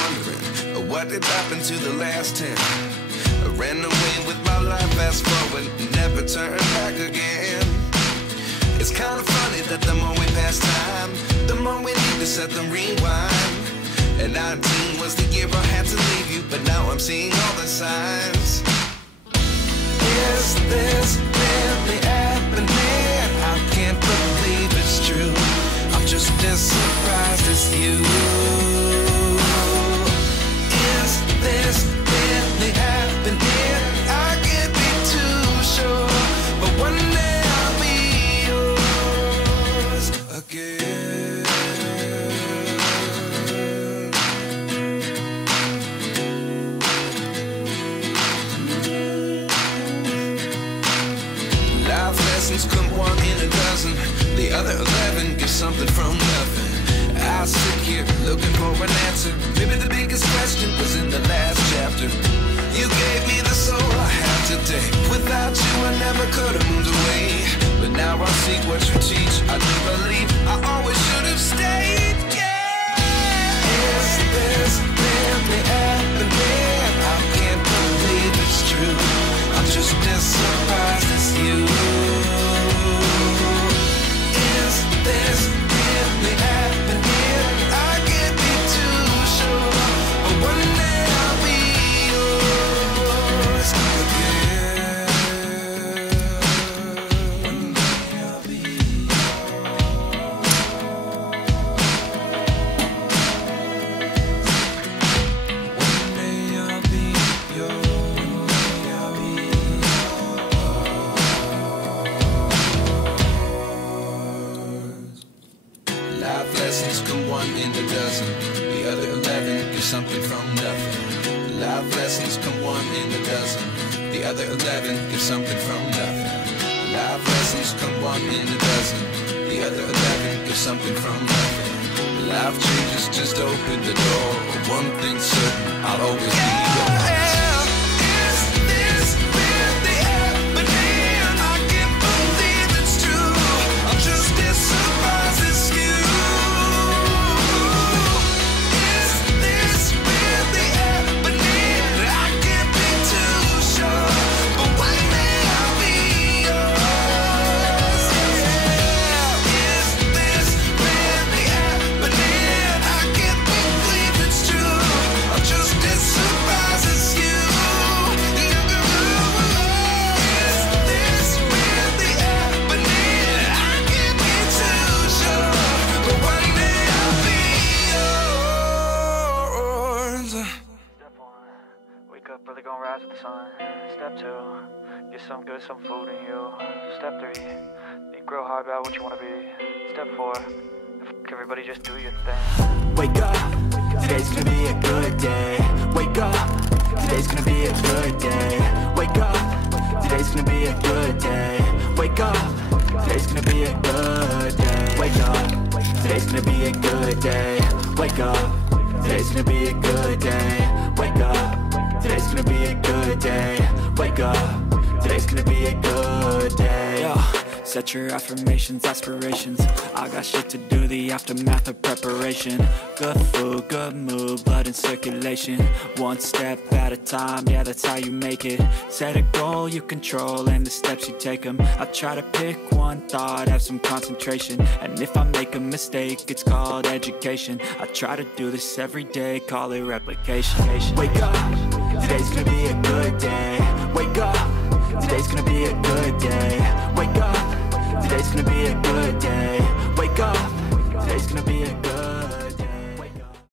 wondering what did happen to the last 10. I ran away with my life, fast forward, never turn back again. It's kind of funny that the more we pass time, the more we need to set the rewind. And 19 was the year I had to leave you, but now I'm seeing all the signs. Is this really happening? I can't believe it's true. I'm just as surprised as you. Is this really happening? I can't be too sure, but one day I'll be yours again. Life lessons come one in a dozen. The other 11 get something from nothing. I sit here looking for an answer. Maybe the biggest question was in the last chapter. You gave me the soul I have today. Without you I never could have moved away. But now I see what you teach. I do believe I always should have stayed. Yeah. Is this really happening? I can't believe it's true. I'm just as surprised as you. Is this really happening? I can't be too sure, but one day I'll be yours again. One day I'll be yours. One day I'll be yours. Life lessons come one in a dozen. The other 11 get something from nothing. Life lessons come one in a dozen. The other 11 get something from nothing. Life lessons come one in a dozen. The other 11 get something from nothing. Life changes just open the door. One thing's certain, I'll always be yours. Is this really happening? I can't believe it's true. I'm just as surprised as you. Really gonna rise with the sun. Step 2, get some good, some food in you. Step 3, think real hard about what you wanna be. Step 4, everybody just do your thing. Wake up, today's gonna be a good day. Wake up, today's gonna be a good day. Wake up, today's gonna be a good day. Wake up, today's gonna be a good day. Wake up, today's gonna be a good day. Wake up, today's gonna be a good day. Wake up. Today's gonna be a good day. Wake up. Today's gonna be a good day. Yo, set your affirmations, aspirations. I got shit to do, the aftermath of preparation. Good food, good mood, blood in circulation. One step at a time, yeah, that's how you make it. Set a goal you control and the steps you take them. I try to pick one thought, have some concentration. And if I make a mistake, it's called education. I try to do this every day, call it replication. Wake up. Today's gonna be a good day. Wake up. Today's gonna be a good day. Wake up. Today's gonna be a good day. Wake up. Today's gonna be a good day.